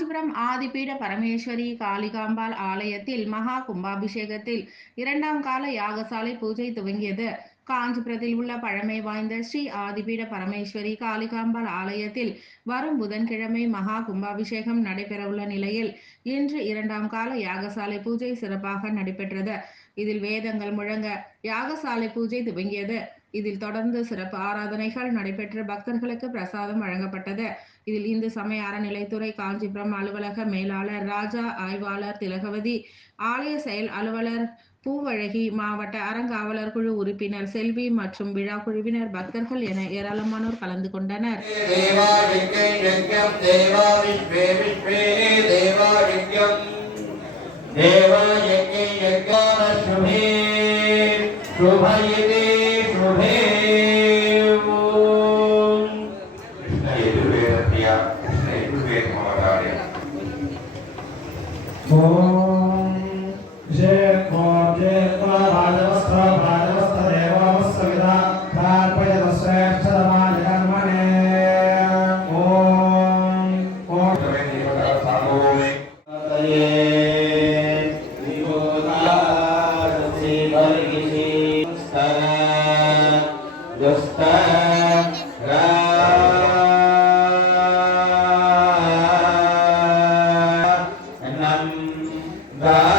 காஞ்சிபுரம் ஆதிபீட பரமேஸ்வரி காளிகாம்பாள் ஆலயத்தில் மகா கும்பாபிஷேகத்தில் இரண்டாம் கால யாகசாலை பூஜை துவங்கியது. காஞ்சிபுரத்தில் உள்ள பழமை வாய்ந்த ஸ்ரீ ஆதிபீட பரமேஸ்வரி காளிகாம்பாள் ஆலயத்தில் வரும் புதன்கிழமை மகா கும்பாபிஷேகம் நடைபெறவுள்ள நிலையில் இன்று இரண்டாம் கால யாகசாலை பூஜை சிறப்பாக நடைபெற்றது. இதில் வேதங்கள் முழங்க யாகசாலை பூஜை துவங்கியது. இதில் தொடர்ந்து சிறப்பு ஆராதனைகள் நடைபெற்ற பக்தர்களுக்கு பிரசாதம் வழங்கப்பட்டது. இதில் இந்து சமய அறநிலைத்துறை காஞ்சிபுரம் அலுவலக மேலாளர் ராஜா ஆய்வாளர் திலகவதி ஆலய செயல் அலுவலர் பூவழகி மாவட்ட அறங்காவலர் குழு உறுப்பினர் செல்வி மற்றும் விழா குழுவினர் பக்தர்கள் என ஏராளமானோர் கலந்து கொண்டனர். தேவா Tara. Dostara Nandara